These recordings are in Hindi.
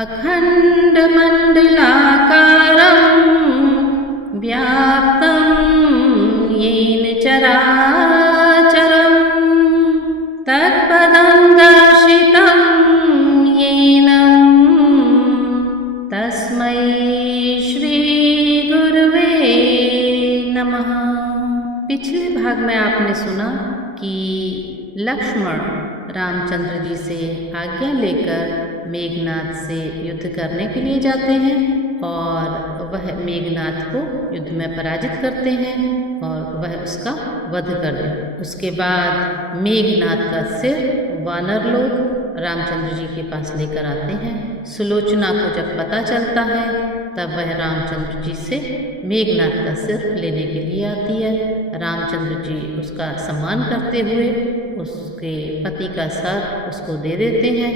अखण्डमण्डलाकारं व्याप्तं येन चराचरं तत्पदं दर्शितं येन तस्मै श्रीगुरुवे नमः। पिछले भाग में आपने सुना कि लक्ष्मण रामचंद्र जी से आज्ञा लेकर मेघनाद से युद्ध करने के लिए जाते हैं और वह मेघनाद को युद्ध में पराजित करते हैं और वह उसका वध कर दे। उसके बाद मेघनाद का सिर वानर लोग रामचंद्र जी के पास लेकर आते हैं। सुलोचना को जब पता चलता है तब वह रामचंद्र जी से मेघनाद का सिर लेने के लिए आती है। रामचंद्र जी उसका सम्मान करते हुए उसके पति का सर उसको दे देते हैं।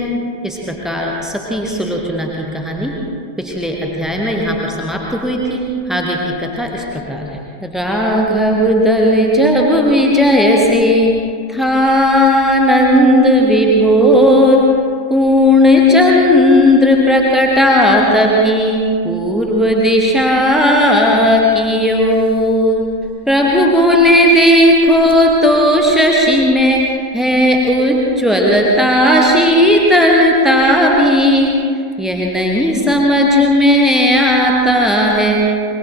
इस प्रकार सती सुलोचना की कहानी पिछले अध्याय में यहाँ पर समाप्त हुई थी। आगे की कथा इस प्रकार है। राघव दल जब विजय से था नंद विभोर, पूर्ण चंद्र प्रकटा तभी पूर्व दिशा की ओर। प्रभु बोले देखो तो शशि में है उज्ज्वलता शीतलता भी, यह नहीं समझ में आता है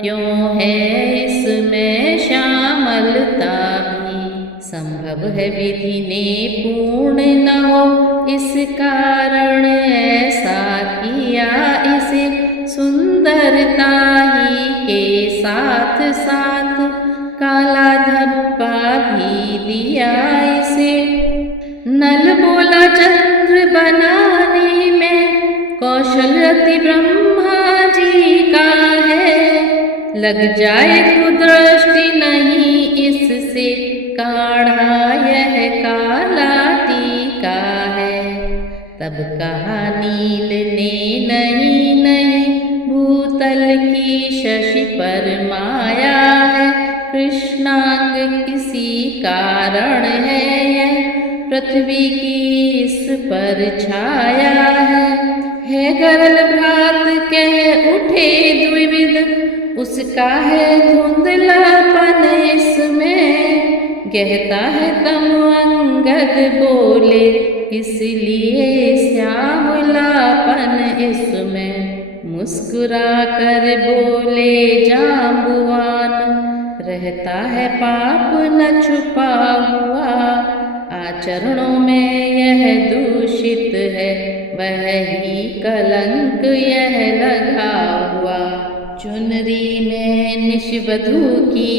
क्यों है इसमें श्यामलता भी। संभव है विधि ने पूर्ण न हो इस कारण ऐसा किया, इसे सुंदरता ही के साथ साथ काला धब्बा भी दिया इसे। नल बोला चंद्र बनाने में कौशल अति ब्रह्मा जी का है, लग जाए तो दृष्टि नहीं इससे काढ़ा यह काला टीका है। तब कहा नील ने नहीं भूतल की शशि पर माया है, कृष्णांग किसी कारण है यह पृथ्वी की इस पर छाया है गरल भ्रात कह उठे द्विविध, उसका है धुंधलापन इसमें, कहता है तम अंगद बोले इसलिए श्यामलापन इसमें। मुस्कुरा कर बोले जाम्बुवान, रहता है पाप न छुपा हुआ, आचरणों में यह दूषित है वही कलंक यह लगा हुआ। चुनरी में निशवधू की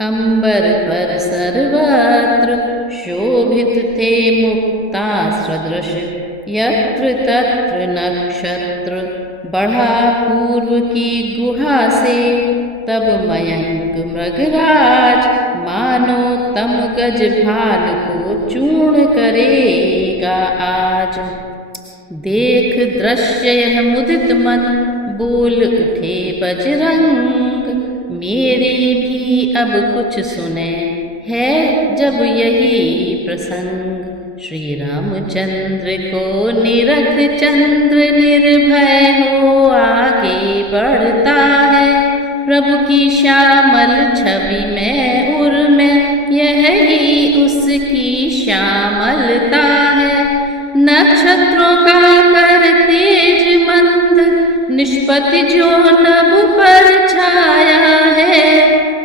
अंबर पर सर्वत्र शोभित थे मुक्ता सदृश, यत्र तत्र नक्षत्र बढ़ा पूर्व की गुहा से। तब मयंक मृगराज मानो तम गज भाल को चूर्ण करेगा आज। देख दृश्य यह मुदित मन बोल उठे बजरंग, मेरी भी अब कुछ सुने है जब यही प्रसंग। श्री रामचंद्र को निरख चंद्र निर्भय हो आगे बढ़ता है, प्रभु की श्यामल छवि में उर में यही उसकी श्यामलता है। नक्षत्रों का कर तेज मंद निष्पत्ति जो नभ पर छाया है,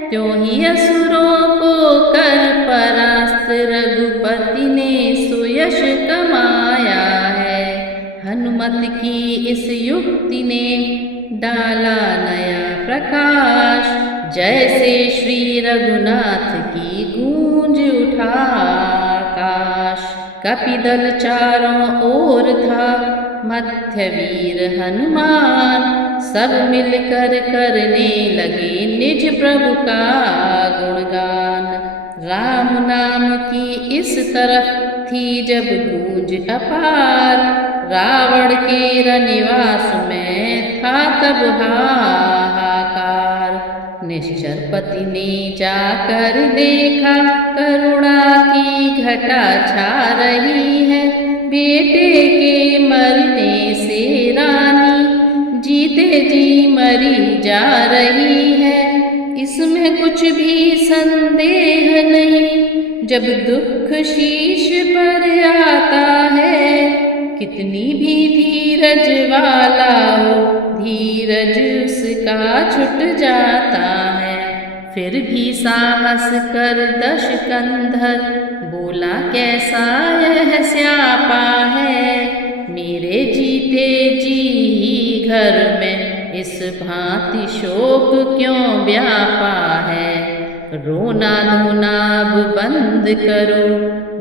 त्यों ही असुरों को कर परास्त रघुपति ने सुयश कमाया है। हनुमत की इस युक्ति ने डाला नया प्रकाश, जैसे श्री रघुनाथ की गूंज उठा आकाश। कपिदल चारों ओर था मध्यवीर हनुमान, सब मिलकर करने लगे निज प्रभु का गुणगान। राम नाम की इस तरफ थी जब गूंज अपार, रावण के रनिवास में था तब हाहाकार। निश्चर पति ने जाकर देखा करुणा की घटा छा रही है, बेटे के मरने से रानी जा रही है, इसमें कुछ भी संदेह नहीं। जब दुख शीश पर आता है, कितनी भी धीरज वाला हो, धीरज उसका छुट जाता है। फिर भी साहस कर दश कंधर, बोला कैसा यह स्यापा है। मेरे जीते जी ही घर में इस भांति शोक क्यों व्यापा है। रोना धोना अब बंद करो,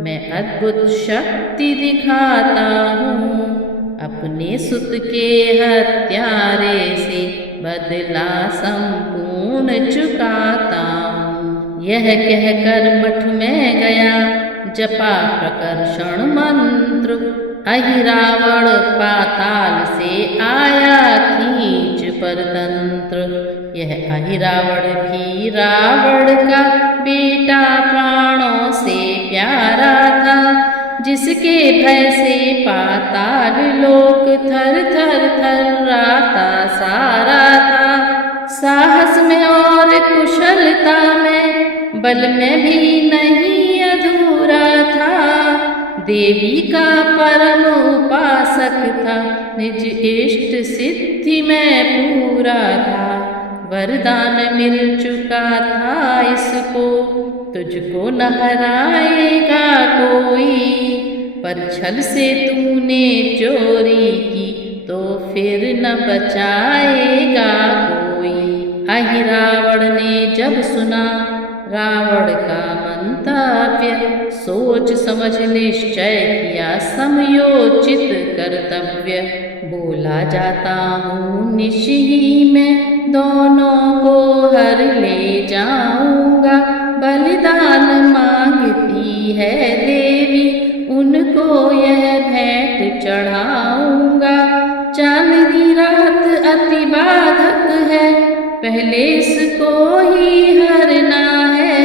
मैं अद्भुत शक्ति दिखाता हूँ। अपने सुत के हत्यारे से बदला संपूर्ण चुकाता हूँ। यह कहकर मठ में गया, जपा प्रकर्षण मंत्र। अहिरावण पाताल से आया खींच पर तंत्र। यह अहिरावण भी रावण का बेटा प्राणों से प्यारा था, जिसके भय से पाताल लोक थर थर थर्राता सारा था। साहस में और कुशलता में, बल में भी नहीं अधूरा था। देवी का परम उपासक था, निज इष्ट सिद्धि में पूरा था। वरदान मिल चुका था इसको, तुझको न हराएगा कोई। पर छल से तूने चोरी की, तो फिर न बचाएगा कोई। अहिरावण ने जब सुना रावण का मंतव्य, सोच समझ निश्चय किया समयोचित कर्तव्य। बोला जाता हूँ निश्चय ही मैं दोनों को हर ले जाऊंगा। बलिदान मांगती है देवी, उनको यह भेंट चढ़ाऊंगा। चांदनी रात अति बाधक है, पहले इसको ही हरना है।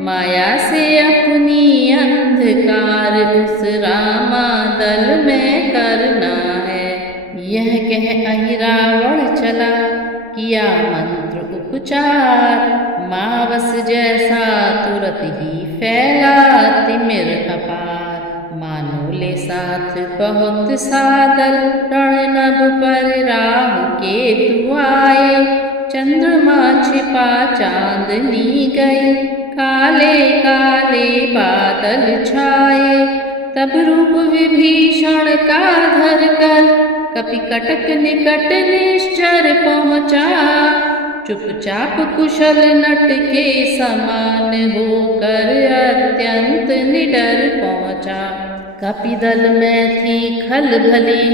माया से अपनी अंधकार उस रामादल में करना है। यह कह अहिरावण चला, किया मंत्र उपचार। मावस जैसा तुरत ही फैला तिमिर अपार। मानो ले साथ बहुत सादल, रणनभ पर राहु केतु आए। चंद्रमा छिपा चांदनी गई, काले काले बादल छाए। तब रूप विभीषण का धर कर, कपि कटक निकट निश्चर पहुँचा। चुपचाप कुशल नट के समान होकर अत्यंत निडर पहुँचा। कपिदल में थी खलबली,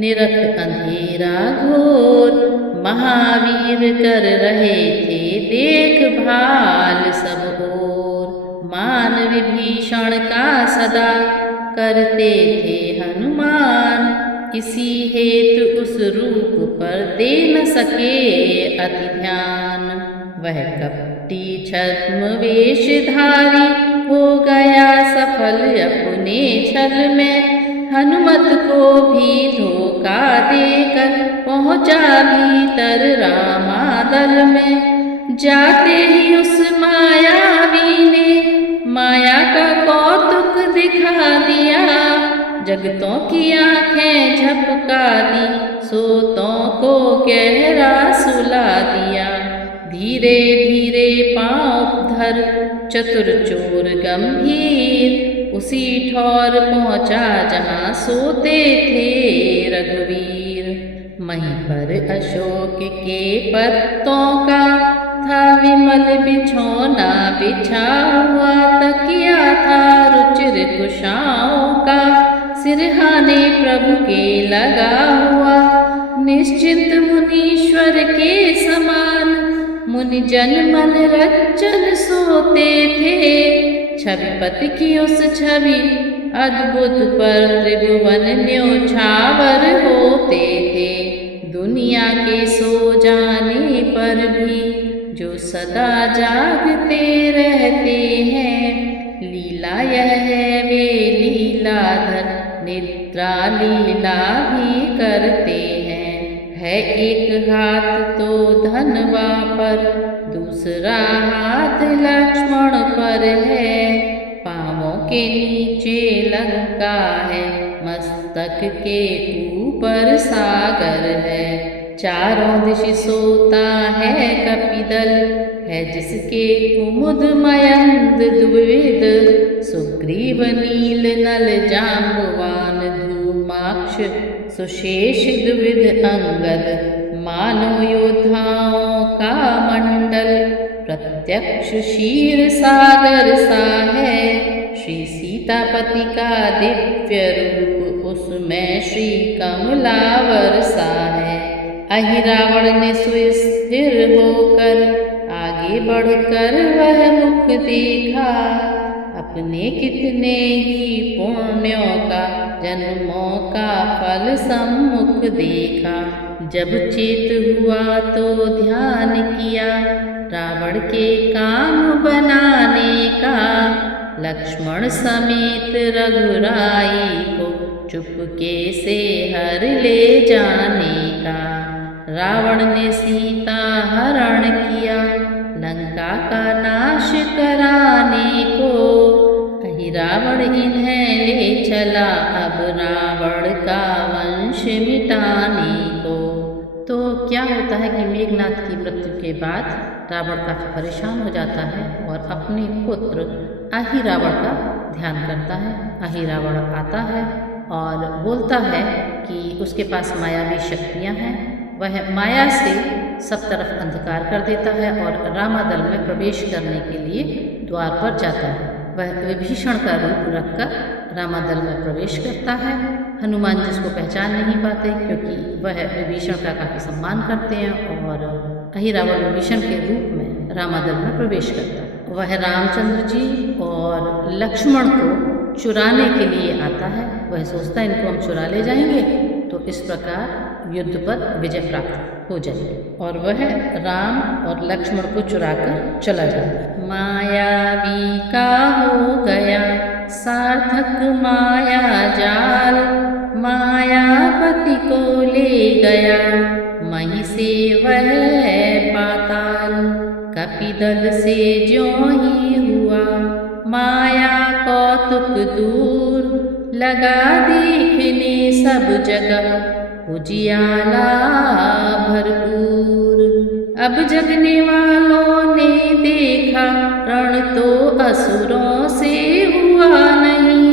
निरख अंधेरा घोर। महावीर कर रहे थे देखभाल सब ओर। मान विभीषण का सदा करते थे हनुमान, इसी हेतु उस रूप पर दे न सके अति ध्यान। वह कपटी छद्म वेशधारी, हो गया सफल अपने छल में। हनुमत को भी धोखा देकर पहुँचा भीतर रामादल में। जाते ही उस मायावी ने माया का कौतुक दिखा दिया। जगतों की आंखें झपका दी, सोतों को गहरा सुला दिया। धीरे धीरे पांव धर चतुर चोर गंभीर, उसी ठौर पहुँचा जहाँ सोते थे रघुवीर। महीं पर अशोक के पत्तों का था विमल बिछौना बिछा हुआ। तकिया था रुचिर कुशाओं का, सिरहाने प्रभु के लगा हुआ। निश्चिंत मुनीश्वर के समान, मुनि जन मन रंजन सोते थे। छविपति की उस छवि अद्भुत पर त्रिभुवन न्योछावर होते थे। दुनिया के सो जाने पर भी जो सदा जागते रहते हैं। लीला यह है वे लीलाधर, निद्रा लीला भी करते हैं। है एक हाथ तो धनवा पर, दूसरा हाथ लक्ष्मण पर है। पाँवों के नीचे लंका है, मस्तक के ऊपर सागर है। चारों दिश सोता है कपिदल, है जिसके कुमुद मयंद द्विविध। सुग्रीव नील नल जाम्बवान, धूमाक्ष सुशेष द्विविध अंगद। मानो योद्धाओं का मंडल, प्रत्यक्ष क्षीर सागर सा है। श्री सीतापति का दिव्य रूप, उसमें श्री कमलावर सा है। अहि रावण ने सुस्थिर होकर, आगे बढ़कर वह मुख देखा। अपने कितने ही पुण्यों का, जन्मों का फल सम्मुख देखा। जब चेत हुआ तो ध्यान किया, रावण के काम बनाने का। लक्ष्मण समेत रघुराई को, चुपके से हर ले जाने का। रावण ने सीता हरण किया, लंका का नाश कराने को। अहि रावण इन्हें ले चला, अब रावण का वंश मिटाने को। तो क्या होता है कि मेघनाद की मृत्यु के बाद रावण काफ़ी परेशान हो जाता है और अपने पुत्र अहिरावण का ध्यान करता है। अहिरावण आता है और बोलता है कि उसके पास मायावी शक्तियाँ हैं। वह माया से सब तरफ अंधकार कर देता है और रामादल में प्रवेश करने के लिए द्वार पर जाता है। वह विभीषण का रूप रखकर रामादल में प्रवेश करता है। हनुमान जिसको पहचान नहीं पाते, क्योंकि वह विभीषण का काफ़ी सम्मान करते हैं, और अहिरावण विभीषण के रूप में रामादल में प्रवेश करता है। वह रामचंद्र जी और लक्ष्मण को चुराने के लिए आता है। वह सोचता है इनको हम चुरा ले जाएंगे तो इस प्रकार युद्ध पर विजय प्राप्त हो जाएगी, और वह राम और लक्ष्मण को चुराकर चला जाता है। मायावी का हो गया सार्थक माया जाल, मायापति को ले गया मही से वह पाताल। कपिदल से ज्यों ही हुआ माया कौतुक दूर, लगा देखने सब जगह उजियाला भरपूर। अब जगने वालों ने देखा रण तो असुरों से हुआ नहीं,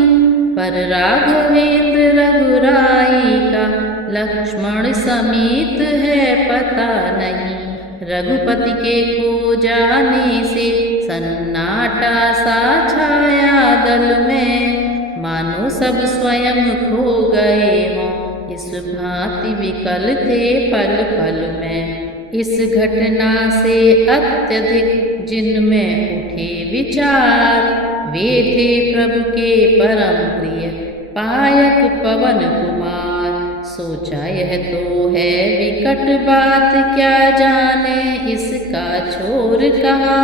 पर राघवेंद्र रघुराई का लक्ष्मण समेत है पता नहीं। रघुपति के खो जाने से सन्नाटा सा छाया दल में, मानो सब स्वयं खो गए हों, इस भांति विकल थे पल पल में। इस घटना से अत्यधिक जिनमें उठे विचार, वे थे प्रभु के परम प्रिय पायक पवन कुमार। सोचा यह तो है विकट बात, क्या जाने इसका छोर कहा।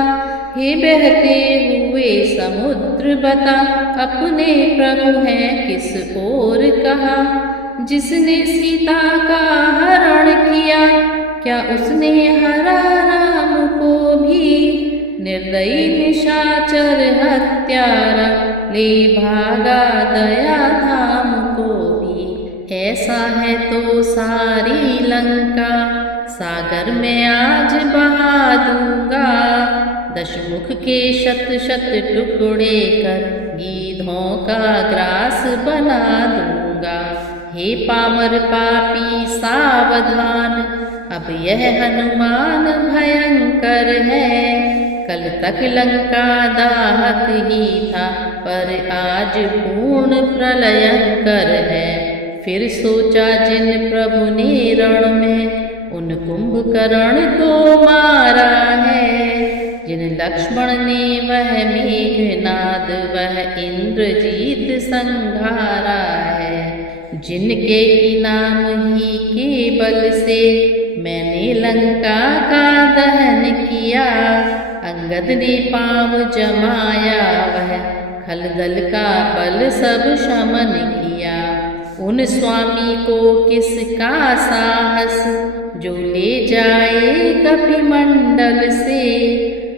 हे बहते हुए समुद्र बता, अपने प्रभु हैं किस ओर कहा। जिसने सीता का हरण किया, क्या उसने हरा राम को भी। निर्दयी निशाचर हत्यारा, ले भागा दया धाम को भी। ऐसा है तो सारी लंका, सागर में आज बहा दूंगा। दशमुख के शत शत टुकड़े कर, गीधों का ग्रास बना दूंगा। हे पामर पापी सावधान, अब यह हनुमान भयंकर है। कल तक लंका दाहक ही था, पर आज पूर्ण प्रलयंकर है। फिर सोचा जिन प्रभु ने रण में, उन कुंभकर्ण को मारा है। जिन लक्ष्मण ने वह मेघनाद, वह इंद्रजीत संघारा है। जिनके की नाम ही के बल से, मैंने लंका का दहन किया। अंगद ने पाँव जमाया, वह खलदल का बल सब शमन किया। उन स्वामी को किसका साहस, जो ले जाए कपिमंडल से।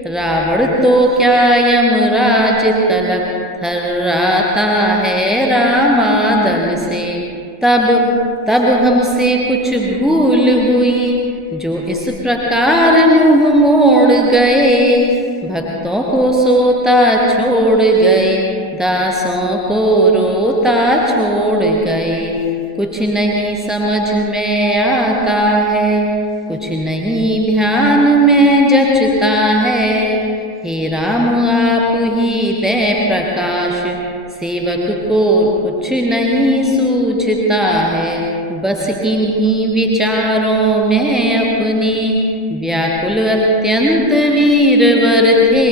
रावण तो क्या यमराज तलक थर्राता है रामादल से। तब हमसे कुछ भूल हुई जो इस प्रकार मुँह मोड़ गए। भक्तों को सोता छोड़ गए, दासों को रोता छोड़ गए। कुछ नहीं समझ में आता है, कुछ नहीं ध्यान में जचता है। हे राम आप ही दे प्रकाश, सेवक को कुछ नहीं सूझता है। बस इन्हीं विचारों में अपने व्याकुल अत्यंत वीरवर थे।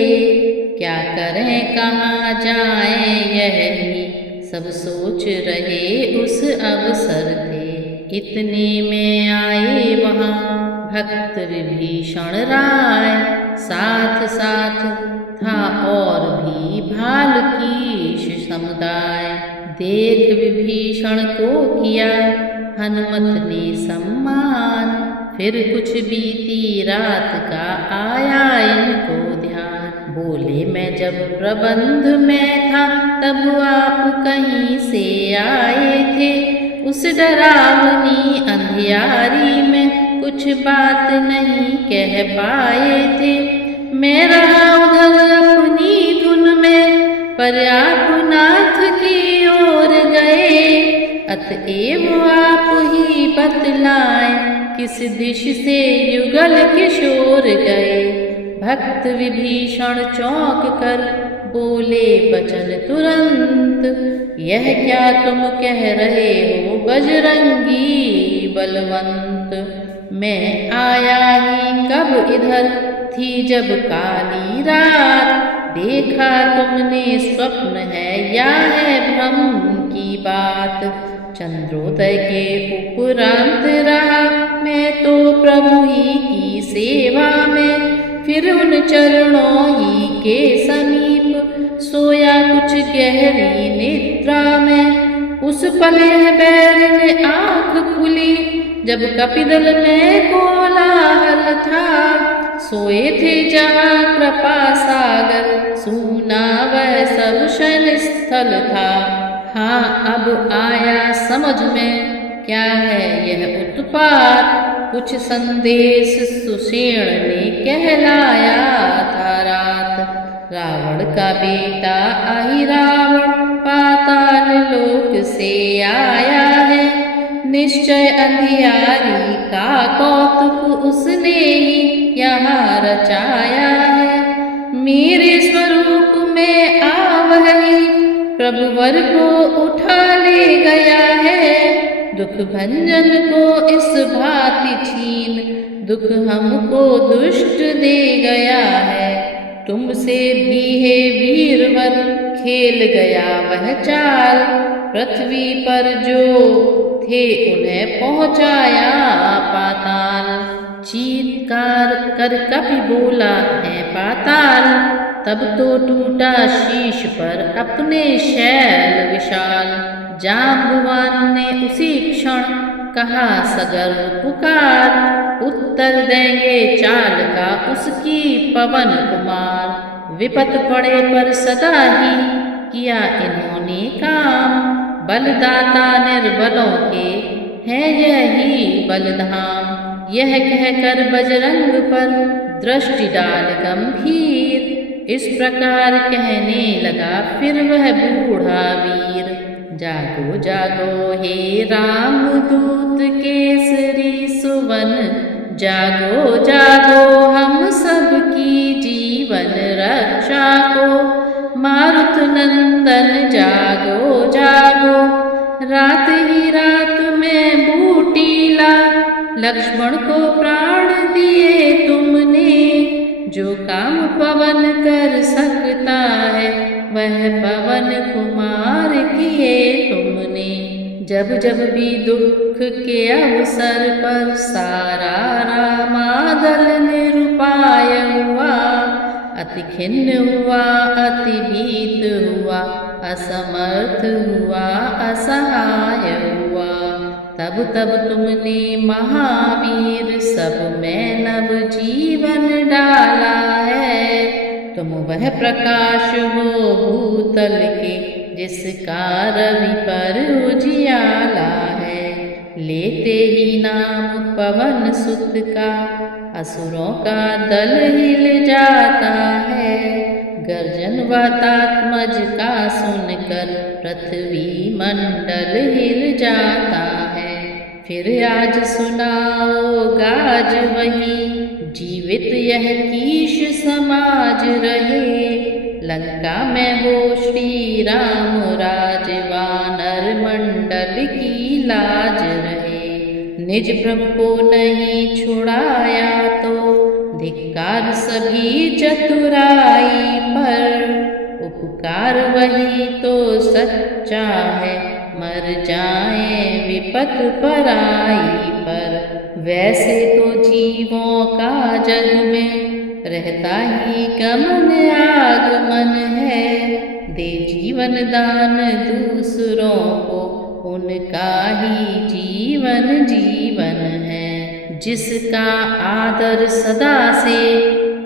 क्या करें कहाँ जाएं यह ही सब सोच रहे उस अवसर थे। इतने में आए वहाँ भक्त विभीषण राय, साथ साथ था और भी भाल कीश समुदाय। देख विभीषण को किया हनुमत ने सम्मान, फिर कुछ बीती रात का आया इनको ध्यान। बोले मैं जब प्रबंध में था तब आप कहीं से आए थे। उस डरावनी अंधियारी में कुछ बात नहीं कह पाए थे। मैं रहा उधर अपनी धुन में, पर आप नाथ की ओर गए। अतएव आप ही बतलाएं किस दिश से युगल किशोर गए। भक्त विभीषण चौंक कर बोले बचन तुरंत, यह क्या तुम कह रहे हो बजरंगी बलवंत। मैं आया ही कब इधर थी जब काली रात। देखा तुमने स्वप्न है या है भ्रम की बात। चंद्रोदय के उपरांत रहा मैं तो प्रभु ही की सेवा में। फिर उन चरणों ही के समीप सोया कुछ गहरी निद्रा में। उस पल बैर ने आँख खुली जब कपिदल में कोलाहल था। सोए थे जहाँ कृपा सागर, सूना वह सब शयन स्थल था। हाँ अब आया समझ में क्या है यह उत्पात। कुछ संदेश सुषेण ने कहलाया था रात। रावण का बेटा अहिरावण पाताल लोक से आया है। निश्चय अंधियारी का कौतुक उसने ही यहाँ रचाया है। मेरे स्वरूप में आवही प्रभुवर को उठा ले गया है। दुख भंजन को इस भांति छीन, दुख हमको दुष्ट दे गया है। तुमसे भी हे वीरवर खेल गया वह चाल। पृथ्वी पर जो थे उन्हें पहुँचाया पाताल। चीत्कार कर कपि बोला है पाताल, तब तो टूटा शीश पर अपने शैल विशाल। जाम्बवान ने उसी क्षण कहा सगर्व पुकार। उत्तर देंगे चाल का उसकी पवन कुमार। विपत पड़े पर सदा ही किया इन्होंने काम। बलदाता निर्बलों के है यही बलधाम। यह कहकर बजरंग पर दृष्टि डाल गंभीर। इस प्रकार कहने लगा फिर वह बूढ़ा वीर। जागो जागो हे रामदूत केसरी सुवन। जागो जागो हम सबकी जीवन रक्षा को। मारुत नंदन जागो जागो। रात ही रात में बूटीला लक्ष्मण को प्राण दिए तुमने। जो काम पवन कर सकता है वह पवन कुमार किए तुमने। जब जब भी दुख के अवसर पर सारा रामादल निरुपाय हुआ। अति खिन्न हुआ, अति भीत हुआ, असमर्थ हुआ, असहाय हुआ। तब तब तुमने महावीर सब में नव जीवन डाला है। तुम वह प्रकाश हो भूतल के जिसका रवि पर उजियाला है। लेते ही नाम पवन सुत का असुरों का दल हिल जाता है। गर्जन वातात्मज का सुनकर पृथ्वी मंडल हिल जाता है। फिर आज सुनाओ गाज वही जीवित यह कीश समाज रहे। लंका में हो श्री राम राज वानर मंडल की लाज रहे। निज प्रभु को नहीं छुड़ाया तो धिक्कार सभी चतुराई पर। उपकार वही तो सच्चा है मर जाए विपत पराई पर। वैसे तो जीवों का जग में रहता ही गमन आगमन है। दे जीवन दान दूसरों को उनका ही जीवन जीवन है। जिसका आदर सदा से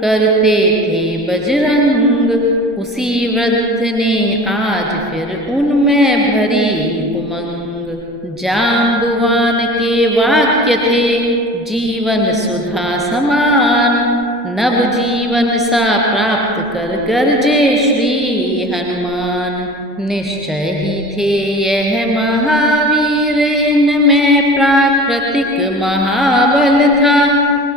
करते थे बजरंग उसी वृद्ध ने आज फिर उनमें भरी उमंग। जाम्बुवान के वाक्य थे जीवन सुधा समान। नव जीवन सा प्राप्त कर गरजे श्री हनुमान। निश्चय ही थे यह महावीर इनमें प्राकृतिक महाबल था।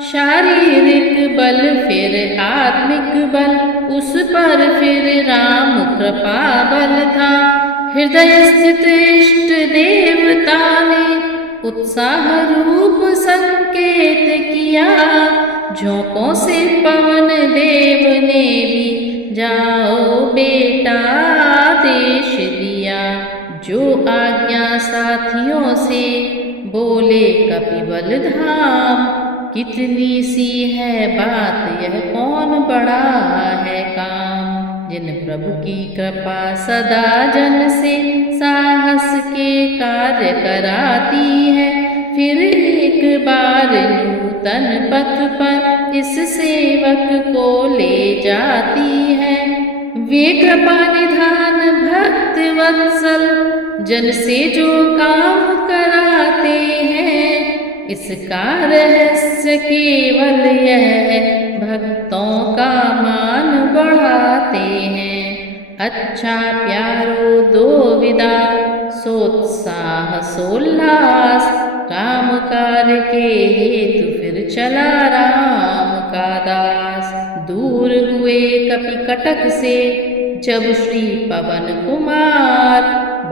शारीरिक बल फिर आत्मिक बल उस पर फिर राम कृपा बल था। हृदय स्थित इष्ट देवता ने उत्साह रूप संकेत किया। झोंकों से पवन देव ने भी जाओ बेटा आदेश दिया। जो आज्ञा साथियों से बोले कपिबल धाम। कितनी सी है बात यह कौन बड़ा है काम। जिन प्रभु की कृपा सदा जन से साहस के कार्य कराती है। फिर एक बार नूतन पथ पर इस सेवक को ले जाती है। वे कृपा निधान भक्त वत्सल जन से जो काम कराते हैं। इसका रहस्य केवल यह है भक्तों का मान बढ़ाते हैं। अच्छा प्यारो दो विदा सोत्साह सोल्लास। राम कार्य के हेतु फिर चला राम का दास। दूर हुए कपि कटक से जब श्री पवन कुमार।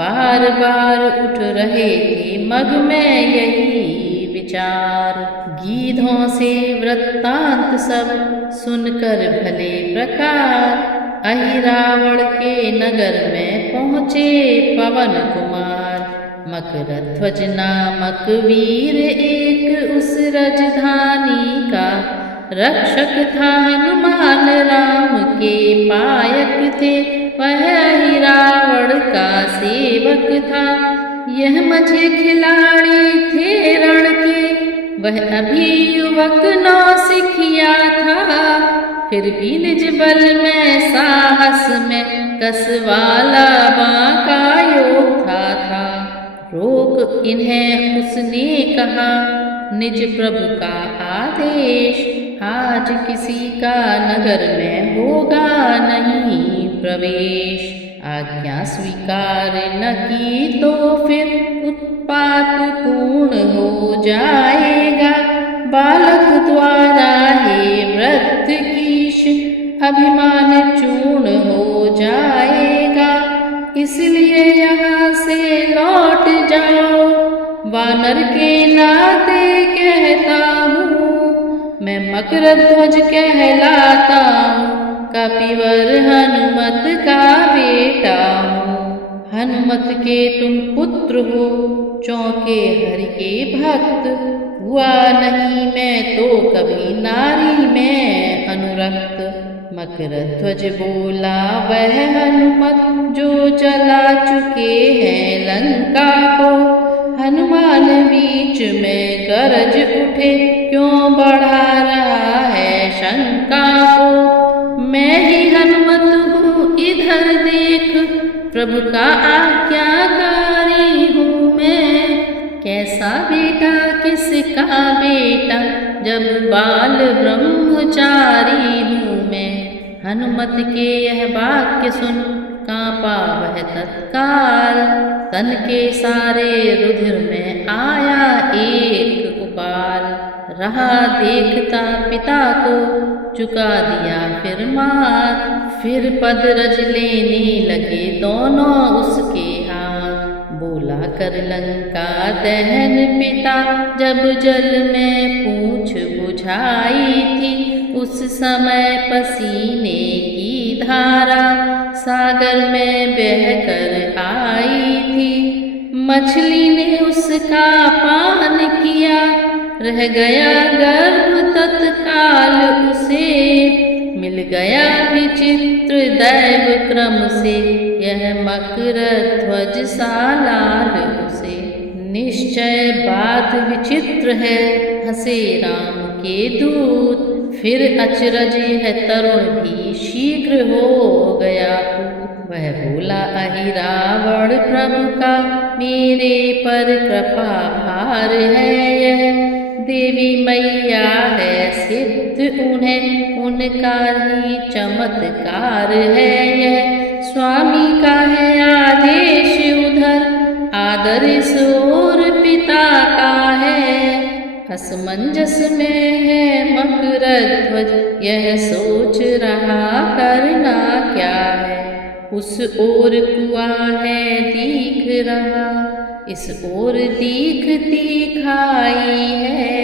बार बार उठ रहे थे मग में यही विचार। गीधों से वृत्तांत सब सुनकर भले प्रकार। अहिरावण के नगर में पहुँचे पवन कुमार। मकरध्वज नामक वीर एक उस राजधानी का रक्षक था। हनुमान राम के पायक थे वह अहिरावण का सेवक था। यह मझे खिलाड़ी थे रण के वह अभी युवक नौसिखिया था। फिर भी निज बल में साहस में कसवाला बांका योद्धा था। रोक इन्हें उसने कहा निज प्रभु का आदेश। आज किसी का नगर में होगा नहीं प्रवेश। आज्ञा स्वीकार न की तो फिर उत्पात पूर्ण हो जाएगा। बालक द्वारा हे वृद्ध कीश अभिमान चूर्ण हो जाएगा। इसलिए यहाँ से लौट जाओ वानर के नाते कहता हूँ। मैं मकरध्वज कहलाता हूँ कपिवर हनुमत का बेटा हूँ। हनुमत के तुम पुत्र हो चौके हरि के भक्त। हुआ नहीं मैं तो कभी नारी में अनुरक्त। मकरध्वज बोला वह हनुमत जो चला चुके हैं लंका को। हनुमान बीच में गरज उठे, क्यों बढ़ा रहा है शंका को। मैं ही हनुमत हूँ इधर देख, प्रभु का आज्ञाकारी हूँ मैं। कैसा बेटा किसका बेटा, जब बाल ब्रह्मचारी हूँ मैं। हनुमत के यह वाक्य सुन कांपा वह तत्काल, तन के सारे रुधिर में आया एक उबाल। रहा देखता पिता को, चुका दिया फिर मार। फिर पद रज लेने लगे दोनों उसके हाथ। बोला कर लंका दहन पिता, जब जल में पूछ बुझाई थी। उस समय पसीने की धारा सागर में बहकर आई थी। मछली ने उसका पान किया, रह गया गर्भ तत्काल उसे। मिल गया विचित्र दैव क्रम से, यह मकर ध्वज सा लाल उसे। निश्चय बात विचित्र है, हंसे राम के दूत। फिर अचरज है तरुण भी शीघ्र हो गया पूत। वह बोला अहि रावण प्रभु का, मेरे पर कृपा भार है यह। देवी मैया है सिद्ध उन्हें, उनका ही चमत्कार है यह। स्वामी का है आदेश उधर, आदर इस ओर पिता का है। असमंजस में है मकर ध्वज, यह सोच रहा करना क्या है। उस ओर कुआं है दिख रहा, इस ओर दिखती खाई है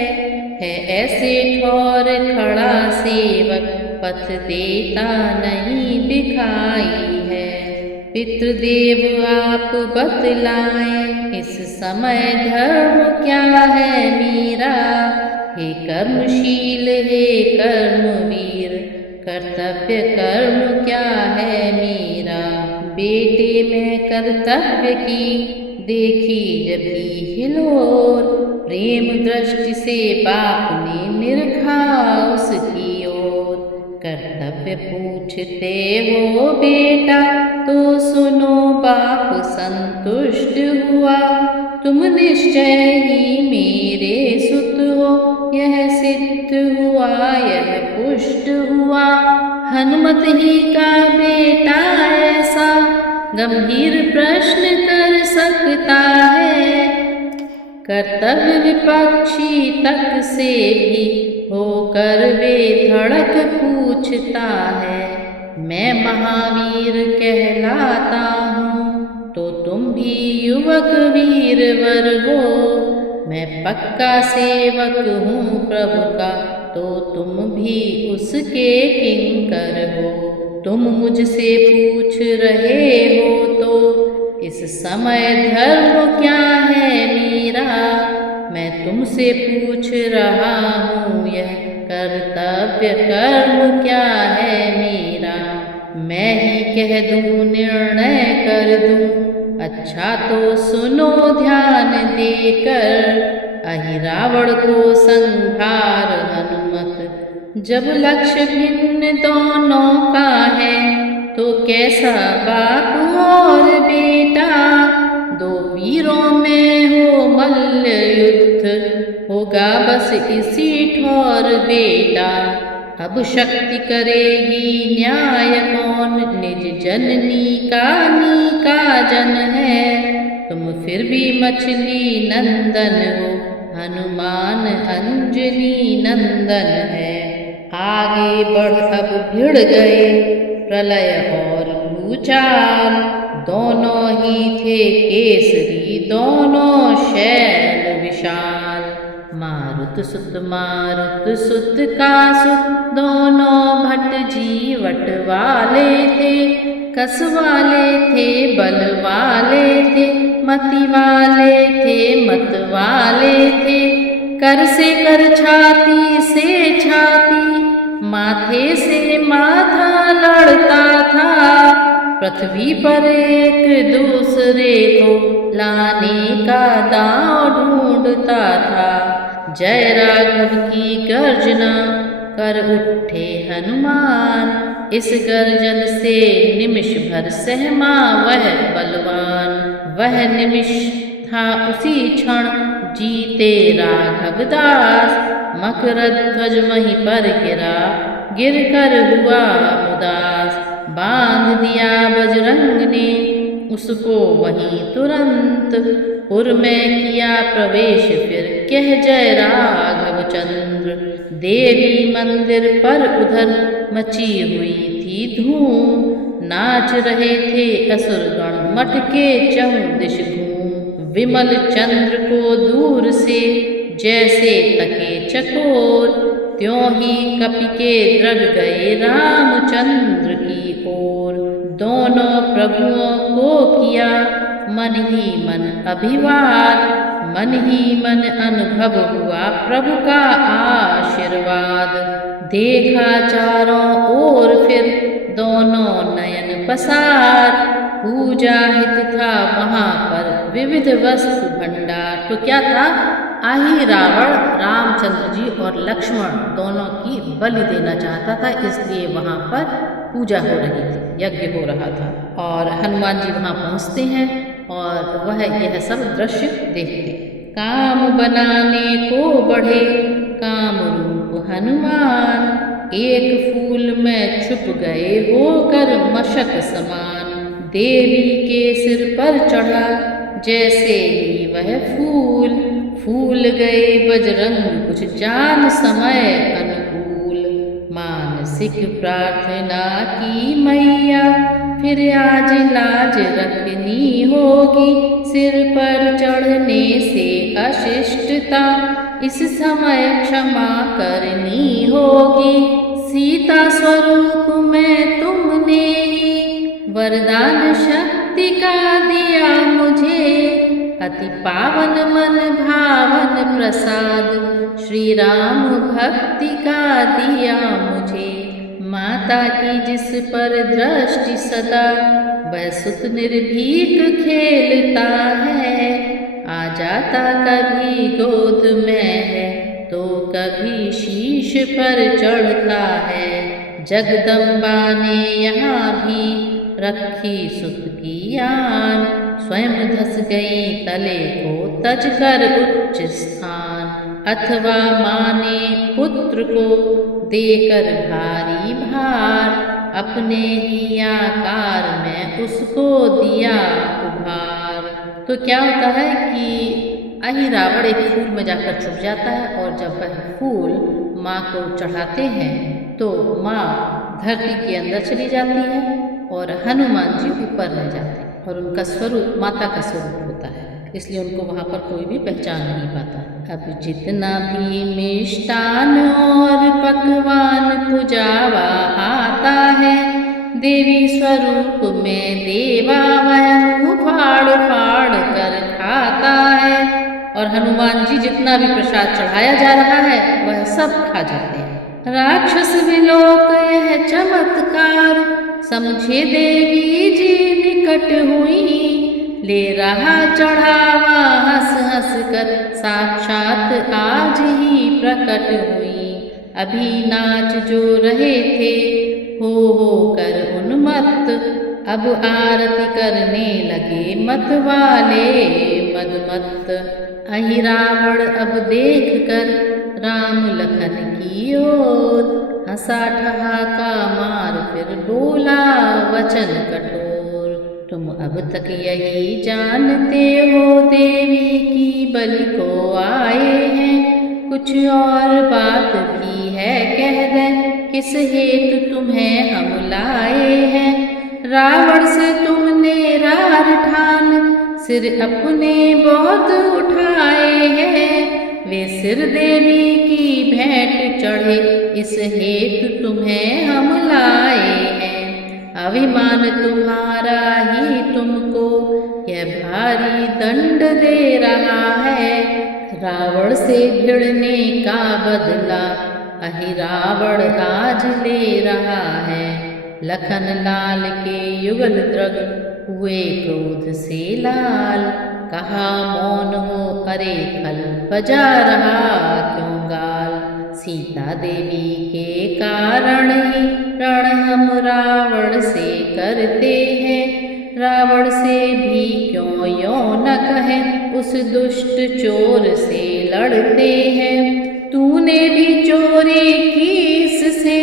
ऐसे ठौर खड़ा सेवक, पथ देता नहीं दिखाई है। पितृदेव आप बतलाएं, इस समय धर्म क्या है मेरा। हे कर्मशील हे कर्मवीर, कर्तव्य कर्म क्या है मेरा। बेटे में कर्तव्य की देखी जब ही हिलोर, प्रेम दृष्टि से बाप ने निरखा उसकी ओर। कर्तव्य पूछते हो बेटा, तो सुनो बाप संतुष्ट हुआ। तुम निश्चय ही मेरे सुत हो, यह सिद्ध हुआ यह पुष्ट हुआ। हनुमत ही का बेटा ऐसा, गंभीर प्रश्न कर सकता है। कर्तव्य विपक्षी तक से भी होकर वे धड़क पूछता है। मैं महावीर कहलाता हूँ, तो तुम भी युवक वीरवर हो। मैं पक्का सेवक हूँ प्रभु का, तो तुम भी उसके किंकर हो। तुम मुझसे पूछ रहे हो तो इस समय धर्म क्या है मेरा। मैं तुमसे पूछ रहा हूँ यह कर्तव्य कर्म क्या है मेरा। मैं ही कह दूँ निर्णय कर दूँ, अच्छा तो सुनो ध्यान देकर। अहि रावण को संहार हनुमत, जब लक्ष्य भिन्न दोनों का है, तो कैसा बाप और बेटा। दो वीरों में हो मल्ल युद्ध, होगा बस इसी ठौर बेटा। अब शक्ति करेगी न्याय कौन, निज जननी का जन है। तुम फिर भी मछली नंदन हो, हनुमान अंजनी नंदन है। आगे बढ़ अब भिड़ गए प्रलय और भूचाल, दोनों ही थे केसरी दोनों शैल विशाल। मारुत सुत का सुत, दोनों भट्ट जीवट वाले थे। कस वाले थे बल वाले थे, मति वाले थे मत वाले थे। कर से कर छाती से छाती, माथे से माथा लड़ता था। पृथ्वी पर एक दूसरे को लाने का दांव ढूंढता था। जय राघव की गर्जना कर उठे हनुमान, इस गर्जन से निमिष भर सहमा वह बलवान। वह निमिष था उसी क्षण जीते राघव दास, मकरध्वज वहीं पर गिरा गिर कर हुआ उदास। बांध दिया बजरंग ने उसको वहीं तुरंत, पुर में किया प्रवेश फिर कह जय राघव चंद्र। देवी मंदिर पर उधर मची हुई थी धूम, नाच रहे थे असुरगण मटके चहुदिश घूम। विमल चंद्र को दूर से जैसे तके चकोर, त्यों ही कपि के द्रग गए रामचंद्र की ओर। दोनों प्रभुओं को किया मन ही मन अभिवाद, मन ही मन अनुभव हुआ प्रभु का आशीर्वाद। देखा चारों ओर फिर दोनों नयन पसार, पूजा हित था वहाँ पर विविध वस्तु भंडार। तो क्या था, आही रावण रामचंद्र जी और लक्ष्मण दोनों की बलि देना चाहता था, इसलिए वहाँ पर पूजा हो रही थी, यज्ञ हो रहा था। और हनुमान जी वहाँ पहुँचते हैं और वह यह सब दृश्य देखते। काम बनाने को बढ़े काम रूप हनुमान, एक फूल में छुप गए होकर मशक समान। देवी के सिर पर चढ़ा जैसे ही वह फूल, फूल गए बजरंग कुछ जान समय अनुकूल। मानसिक प्रार्थना की मैया फिर आज लाज रखनी होगी, सिर पर चढ़ने से अशिष्टता इस समय क्षमा करनी होगी। सीता स्वरूप में तुमने ही वरदान शक्ति का दिया मुझे, अति पावन मन भावन प्रसाद श्री राम भक्ति का दिया मुझे। माता की जिस पर दृष्टि सदा, वह सुत निर्भीक खेलता है। आ जाता कभी गोद में है तो कभी शीश पर चढ़ता है। जगदम्बा ने यहाँ भी रखी सुत की आन, स्वयं धस गई तले को तज कर उच्च स्थान। अथवा माँ ने पुत्र को देकर भारी भार, अपने ही आकार में उसको दिया उभार। तो क्या होता है कि अहि रावण एक फूल में जाकर छुप जाता है, और जब वह फूल माँ को चढ़ाते हैं तो माँ धरती के अंदर चली जाती है और हनुमान जी ऊपर रह जाते हैं, और उनका स्वरूप माता का स्वरूप होता है, इसलिए उनको वहाँ पर कोई भी पहचान नहीं पाता। अब जितना भी मिष्टान और पकवान पुजावा आता है, देवी स्वरूप में देवा वह फाड़ फाड़ कर खाता है। और हनुमान जी जितना भी प्रसाद चढ़ाया जा रहा है वह सब खा जाते हैं। राक्षस विलोक यह चमत्कार, समझे देवी जी निकट हुई। ले रहा चढ़ावा हंस हंस कर साक्षात आज ही प्रकट हुई। अभी नाच जो रहे थे हो कर उन्मत्त, अब आरती करने लगे मत वाले मदमत्त। अहि रावण अब देख कर राम लखन की ओर, हंसा ठहाका मार फिर बोला वचन कठोर। तुम अब तक यही जानते हो देवी की बलि को आए हैं, कुछ और बात भी है कह दें, किस हेतु तुम्हें हम लाए हैं। रावण से तुमने रार ठान, सिर अपने बहुत उठाए हैं। वे सिर देवी की भेंट चढ़े, इस हेतु तुम्हें हम लाए हैं। अभिमान तुम्हारा ही तुमको यह भारी दंड दे रहा है। रावण से भिड़ने का बदला अहि रावण आज ले रहा है। लखन लाल के युगल द्रग हुए क्रोध से लाल, कहा मौन हो अरे खल, बजा रहा क्यों गाल। सीता देवी के कारण ही रण हम रावण से करते हैं, रावण से भी क्यों यो न कहें, उस दुष्ट चोर से लड़ते हैं। तूने भी चोरी की इससे,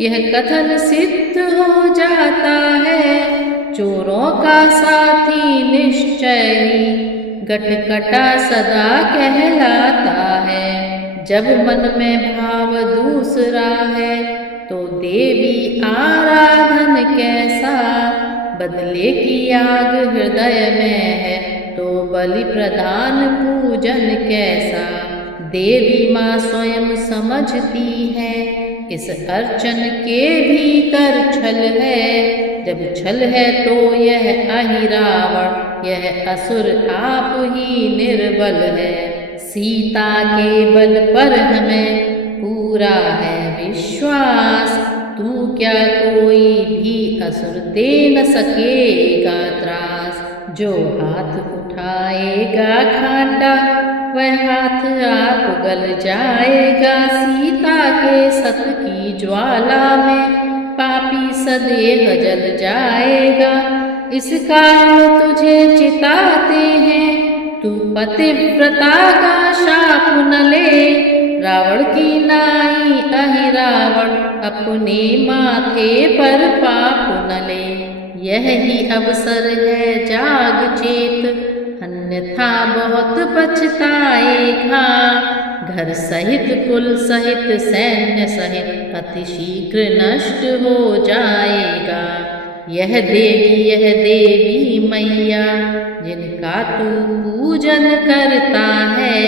यह कथन सिद्ध हो जाता है। चोरों का साथी निश्चय ही गटकटा सदा कहलाता है। जब मन में भाव दूसरा है, तो देवी आराधन कैसा। बदले की आग हृदय में है, तो बलि प्रदान पूजन कैसा। देवी माँ स्वयं समझती है, इस अर्चन के भीतर छल है। जब छल है तो यह अहिरावण, यह असुर आप ही निर्बल है। सीता के बल पर हमें पूरा है विश्वास, तू क्या कोई भी असुर दे न सकेगा त्रास। जो हाथ उठाएगा खांडा, वह हाथ आप गल जाएगा। सीता के सत की ज्वाला में पापी सदेह जल जाएगा। इस कारण तुझे चिताते हैं, तू पतिव्रता का शाप न ले। रावण की नाई अहिरावण, अपने माथे पर पाप न ले। यह ही अवसर है जाग चेत, अन्यथा बहुत पछताएगा। घर सहित कुल सहित सैन्य सहित अति शीघ्र नष्ट हो जाएगा। यह देवी मैया, जिनका तू पूजन करता है।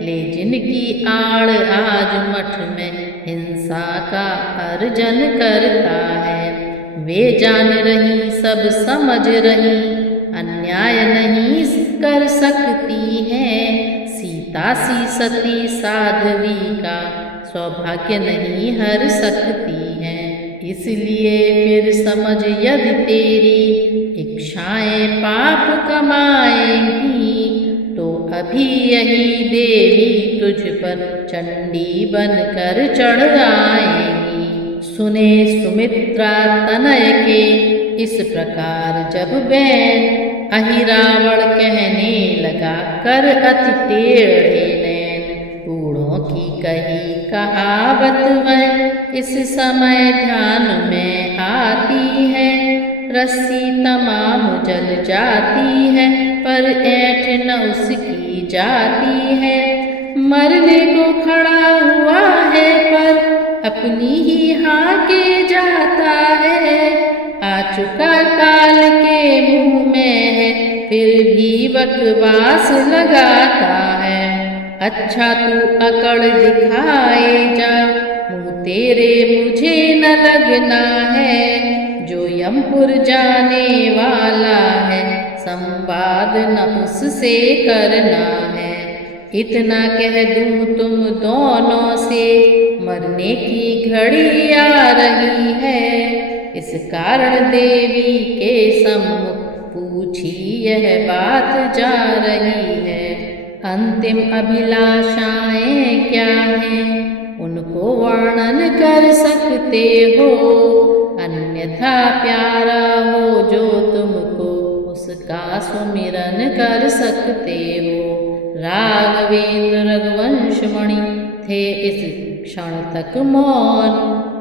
ले जिनकी आड़ आज मठ में हिंसा का अर्जन करता है। वे जान रही सब समझ रही, अन्याय नहीं कर सकती है। सीता सी सती साध्वी का सौभाग्य नहीं हर सकती है। इसलिए फिर समझ यदि तेरी इच्छाएं पाप कमाएंगी, तो अभी यही देवी तुझ पर चंडी बनकर चढ़ आएगी। सुने सुमित्रा तनय के इस प्रकार जब बैन, अहिरावण कहने लगा कर अति टेढ़े नैन। बूढ़ों की कही कहावत वह इस समय ध्यान में आती है। रस्सी तमाम जल जाती है, पर ऐंठ न उसकी जाती है। मरने को खड़ा हुआ है, पर अपनी ही हाके जाता है। आ चुका काल के मुँह में है, फिर भी बकवास लगाता है। अच्छा तू अकड़ दिखाए जा, मुँह तेरे मुझे न लगना है। जो यमपुर जाने वाला है, संवाद न उससे करना है। इतना कह दूं तुम दोनों से, मरने की घड़ी आ रही है। इस कारण देवी के सम्मुख पूछी यह बात जा रही है। अंतिम अभिलाषाएं क्या हैं, उनको वर्णन कर सकते हो। अन्यथा प्यारा हो जो तुमको, उसका सुमिरन कर सकते हो। राघवेंद्र रघुवंश मणि थे इस क्षण तक मौन,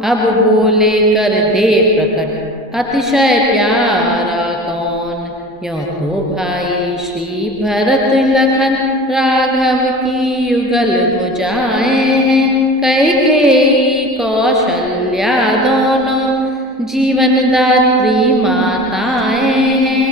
अब बोले कर दे प्रकट अतिशय प्यारा कौन। यों तो भाई श्री भरत लखन राघव की युगल भुजाएं हैं। कैकेयी कौशल्या दोनों जीवनदात्री माताएं हैं।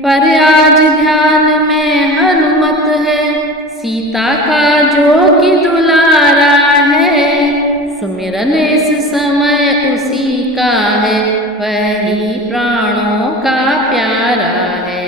पर आज ध्यान में हनुमत है, सीता का जो कि दुलारा है। सुमिरन इस समय उसी का है, वही प्राणों का प्यारा है।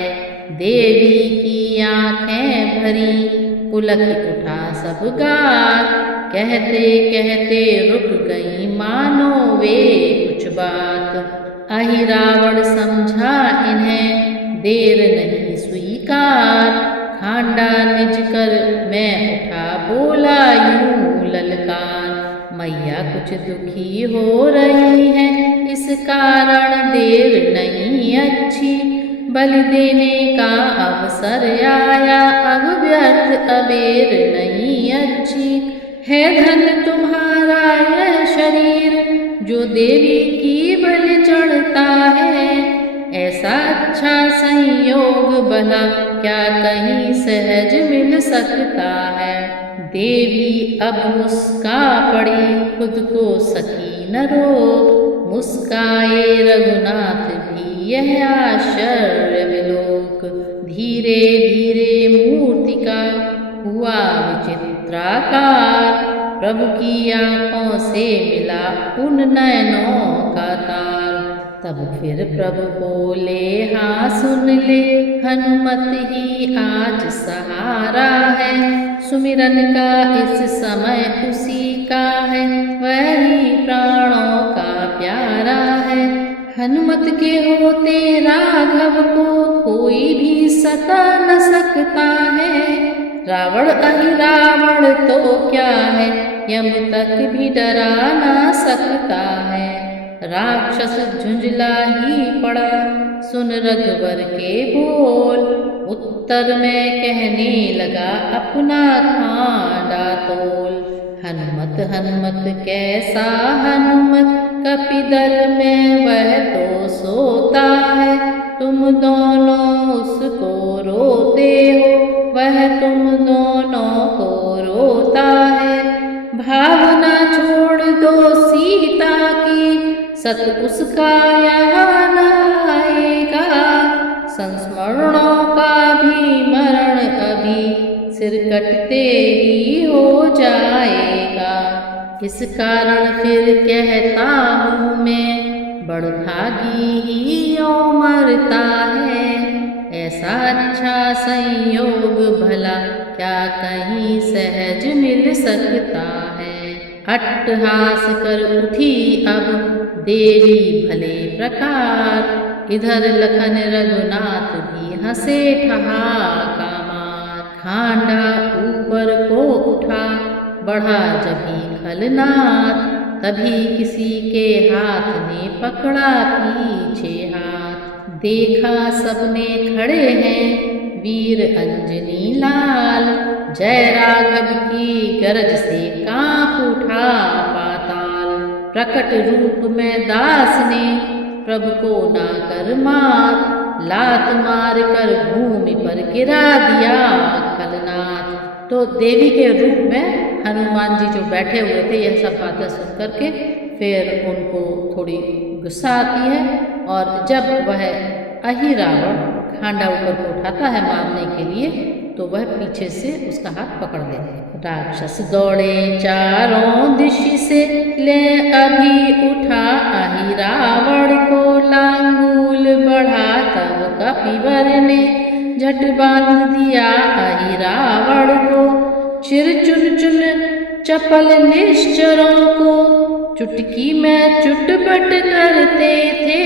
देवी की आंखें भरी, पुलक उठा सब गात। कहते कहते रुक गई मानो वे कुछ बात। अहिरावण समझा इन्हें देर नहीं स्वीकार। खांडा निज कर मैं उठा बोला यूं ललकार। मैया कुछ दुखी हो रही है, इस कारण देर नहीं अच्छी। बलि देने का अवसर आया, अब व्यर्थ अबेर नहीं अच्छी। है धन तुम्हारा यह शरीर, जो देवी की बलि चढ़ता है। ऐसा अच्छा संयोग भला क्या कहीं सहज मिल सकता है। देवी अब मुस्का पड़ी, खुद को सकी न रोक। मुस्काए रघुनाथ भी यह आश्चर्य विलोक। धीरे धीरे मूर्ति का हुआ विचित्राकार। प्रभु की आंखों से मिला उन नयनों का तार। तब फिर प्रभु बोले हाँ सुन ले, हनुमत ही आज सहारा है। सुमिरन का इस समय उसी का है, वही प्राणों का प्यारा है। हनुमत के होते राघव को कोई भी सता न सकता है। रावण अहिरावण तो क्या है, यम तक भी डरा ना सकता है। राक्षस झुंझला ही पड़ा, सुन रघुवर के बोल। उत्तर में कहने लगा अपना खांडा तोल। हनुमत हनुमत कैसा हनुमत, कपिदल में वह तो सोता है। तुम दोनों उसको रोते हो, वह तुम दोनों को रोता है। भावना छोड़ दो सीता की, सत उसका यहाँ न आएगा। संस्मरणों का भी मरण अभी, सिर कटते ही हो जाएगा। इस कारण फिर कहता हूँ मैं, बड़भागी ही यो मरता है। ऐसा अच्छा संयोग भला क्या कहीं सहज मिल सकता है। अट्टहास कर उठी अब देवी भले प्रकार। इधर लखन रघुनाथ भी हंसे ठहाका मार। खांडा ऊपर को उठा, बढ़ा जभी खलनाथ। तभी किसी के हाथ ने पकड़ा पीछे हाथ। देखा सबने खड़े हैं वीर अंजनी लाल। जय राघव की गरज से कांप उठा पाताल। प्रकट रूप में दास ने प्रभु को ना कर मात। लात मार कर भूमि पर गिरा दिया खलनाथ। तो देवी के रूप में हनुमान जी जो बैठे हुए थे, यह सब बातें सुन करके फिर उनको थोड़ी गुस्सा आती है। और जब वह अहिरावण खांडा ऊपर को उठाता है मारने के लिए, तो वह पीछे से उसका हाथ पकड़ लेते हैं। राक्षस दौड़े चारों दिशा से, ले अभी उठा अहिरावण को लांगूल बढ़ा। तब कपिवर ने झट बांध दिया अहिरावण को। चिर चुन चुन चपल निश्चरों को, चुटकी में चुटपट करते थे।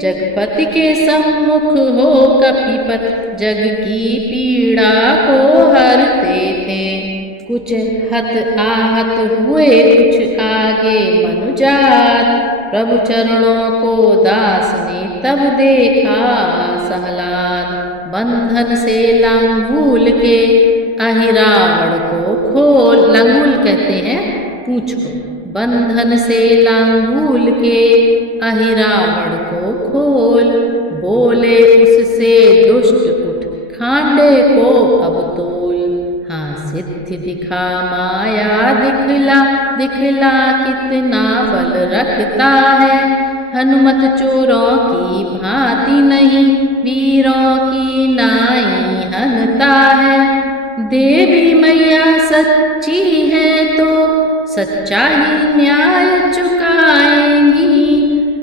जगपति के सम्मुख हो कपिपत, जग की पीड़ा को हरते थे। कुछ हत आहत हुए कुछ आगे मनुजात। प्रभु चरणों को दास ने तब देखा सहलात। बंधन से लांगूल के अहिरावण को खोल। लांगूल कहते हैं पूंछ को। बंधन से लांगूल के अहिरावण को खोल। बोले उससे दुष्ट उठ, खांडे को अब तोल। हाँ सिद्धि दिखा माया दिखला, दिखला कितना बल रखता है। हनुमत चोरों की भांति नहीं, वीरों की नाई हनता है। देवी मैया सच्ची है तो सच्चा ही न्याय चुकाएंगी।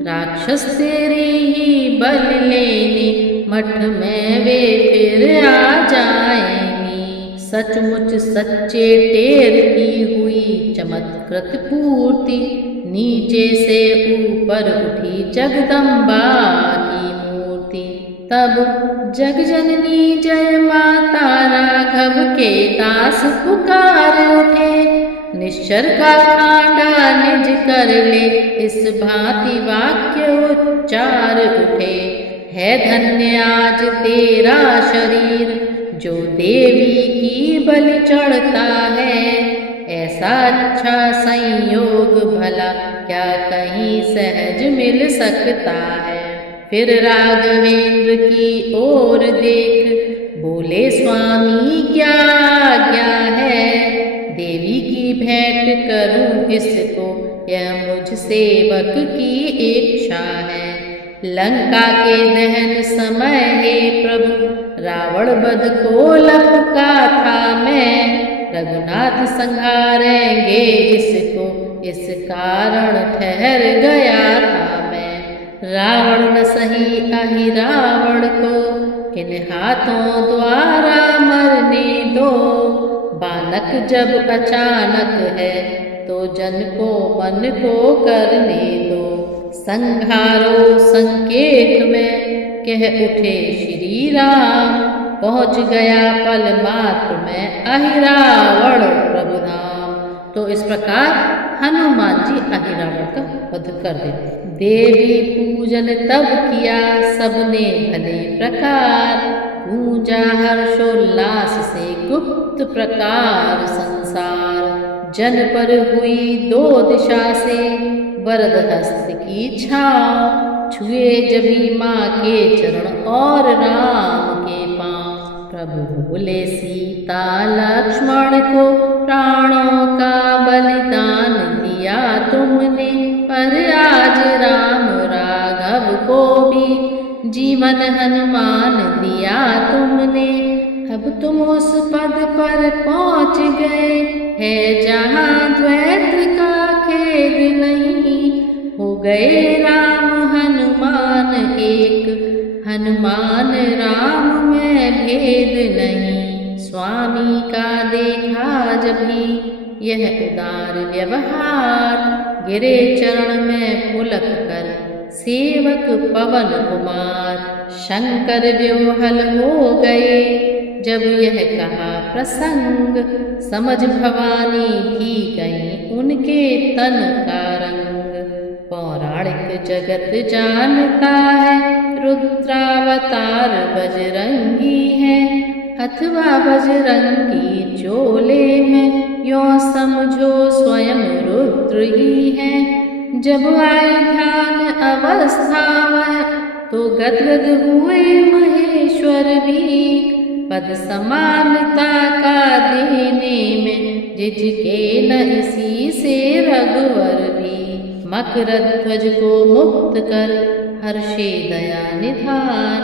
राक्षस तेरी ही बल लेने मठ में वे फिर आ जाएंगी। सचमुच सच्चे टेर की हुई चमत्कृत पूर्ति। नीचे से ऊपर उठी जगदम्बा की मूर्ति। तब जगजननी जय माता राघव के दास पुकार उठे, निश्चर का खांडा निज कर ले, इस भांति वाक्य उच्चार उठे। है धन्य आज तेरा शरीर, जो देवी की बलि चढ़ता है। ऐसा अच्छा संयोग भला क्या कहीं सहज मिल सकता है। फिर राघवेंद्र की ओर देख, बोले स्वामी क्या आज्ञा है। देवी की भेंट करूं इसको, यह मुझ सेवक की इच्छा है। लंका के दहन समय हे प्रभु, रावण वध को लपका था मैं। रघुनाथ संहारेंगे इसको, इस कारण ठहर गया था मैं। रावण न सही अहि रावण को, इन हाथों द्वारा मरने दो। बालक जब अचानक है, तो जन को मन को करने दो। संहारो संकेत में कह उठे श्री राम, पहुँच गया पल मात्र में अहिरावण प्रभु धाम। तो इस प्रकार हनुमान जी अहिरावण का वध कर देते। देवी पूजन तब किया सबने भले प्रकार, पूजा हर्षोल्लास से गुप्त प्रकार संसार। जन पर हुई दो दिशा से, वरद हस्त की छाँव। छुए जभी माँ के चरण और राम के पाँव। प्रभु बोले सीता लक्ष्मण को, प्राणों का बलिदान दिया तुमने। पर आज राम राघव को भी जीवन हनुमान दिया तुमने। अब तुम उस पद पर पहुँच गए, है जहाँ द्वैत का खेद नहीं। हो गए राम हनुमान एक, हनुमान राम में भेद नहीं। स्वामी का देखा जभी यह उदार व्यवहार, गिरे चरण में पुलक कर सेवक पवन कुमार। शंकर व्योहल हो गए जब यह कहा प्रसंग, समझ भवानी भी गई उनके तन का रंग। पौराणिक जगत जानता है, रुद्रावतार बजरंगी है। अथवा बजरंगी चोले में, यो समझो स्वयं रुद्र ही है। जब आई ध्यान अवस्था वह, तो गदगद हुए महेश्वर भी। पद समानता का देने में, जिजके न इसी से रघुवर भी। मकरध्वज को मुक्त कर हर्षे दया निधान,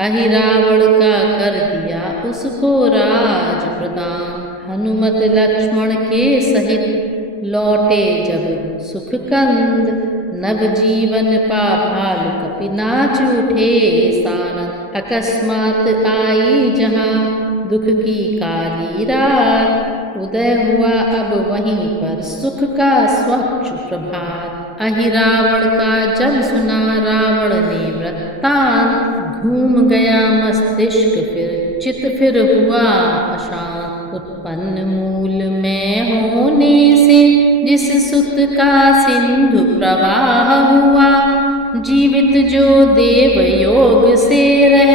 अहिरावण का कर दिया उसको राज प्रदान। हनुमत लक्ष्मण के सहित लौटे जब सुख कंद, नव जीवन पा भालु कपि नाच उठे सानंद। अकस्मात आई जहाँ दुख की काली रात, उदय हुआ अब वहीं पर सुख का स्वच्छ प्रभात। अहिरावण का जब सुना रावण ने वृत्तांत, घूम गया मस्तिष्क फिर चित फिर हुआ अशांत। उत्पन्न मूल में होने से जिस सुत का सिंधु प्रवाह हुआ, जीवित जो देव योग से रह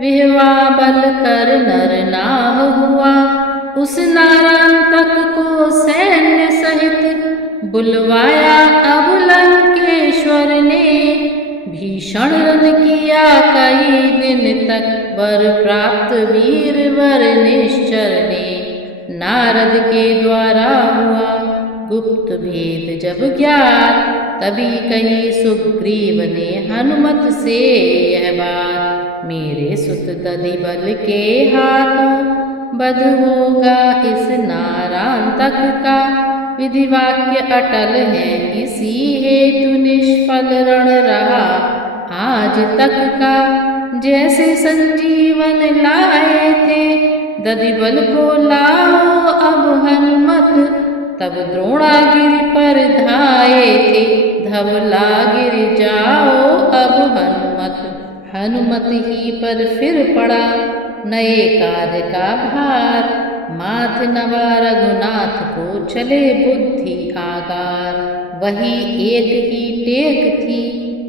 विहवा बल कर नर नाह हुआ। उस नारांतक को सैन्य सहित बुलवाया अब लंकेश्वर ने। भीषण रण किया कई दिन तक, वर प्राप्त वीर वर निश्चर ने। नारद के द्वारा हुआ गुप्त भेद जब ज्ञात, तभी कही सुग्रीव ने हनुमत से यह बात। मेरे सुत दधिबल के हाथों बध होगा इस नारांतक का। विधि वाक्य अटल है इसी हेतु निष्फल रण रहा आज तक का। जैसे संजीवन लाए थे दधिबल को लाओ अब हनुमत, तब द्रोणागिरि पर धाये थे धवलागिरि जाओ अब हनुमत। हनुमत ही पर फिर पड़ा नए कार्य का भार। माथ नवा रघुनाथ को चले बुद्धि आगार। वही एक ही टेक थी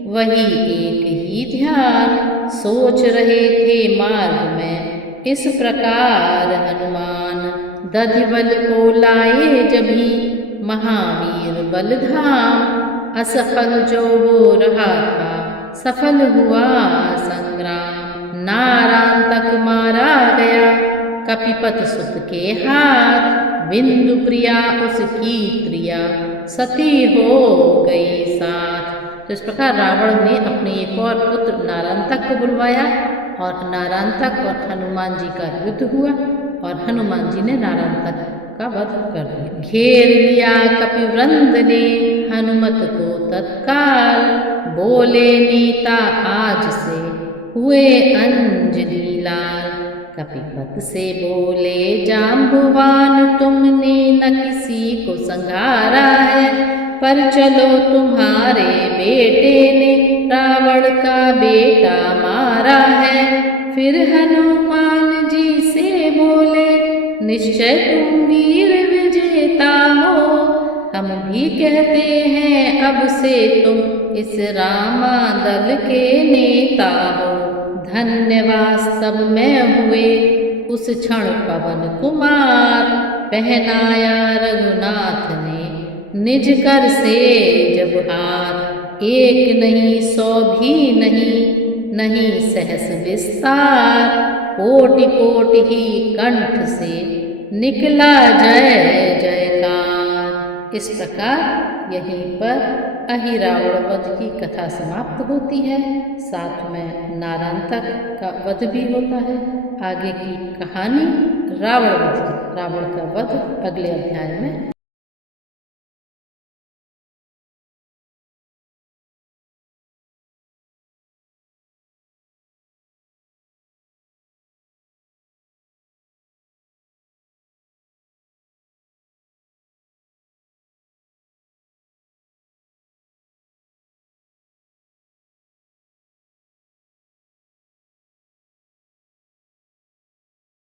वही एक ही ध्यान। सोच रहे थे मार्ग में इस प्रकार हनुमान। दधिबल को लाए जभी महावीर बलधाम। असफल जो हो रहा था सफल हुआ संग्राम। नारांतक मारा गया कपिपत सुत के हाथ। बिंदु प्रिया उसकी प्रिया सती हो गई साथ। तो इस प्रकार रावण ने अपने एक और पुत्र नारांतक को बुलवाया और नारांतक और हनुमान जी का युद्ध हुआ और हनुमान जी ने नारांतक का वध कर दिया। घेर लिया कपिवृंद ने हनुमत को तत्काल। बोले नीता आज से हुए अंजनी लाल। कपिपत से बोले जाम्बुवान तुमने न किसी को संघारा है। पर चलो तुम्हारे बेटे ने रावण का बेटा मारा है। फिर हनुमान जी से बोले निश्चय तुम वीर विजेता हो। हम भी कहते हैं अब से तुम इस रामा दल के नेता हो। धन्य वास्तव में हुए उस क्षण पवन कुमार। पहनाया रघुनाथ ने निज कर से जब हार। एक नहीं 100 भी नहीं सहस विस्तार। कोटि कोटि ही कंठ से निकला जय जयकार। इस प्रकार यहीं पर अहिरावण वध की कथा समाप्त होती है। साथ में नारांतक का वध भी होता है। आगे की कहानी रावण वध की, रावण का वध अगले अध्याय में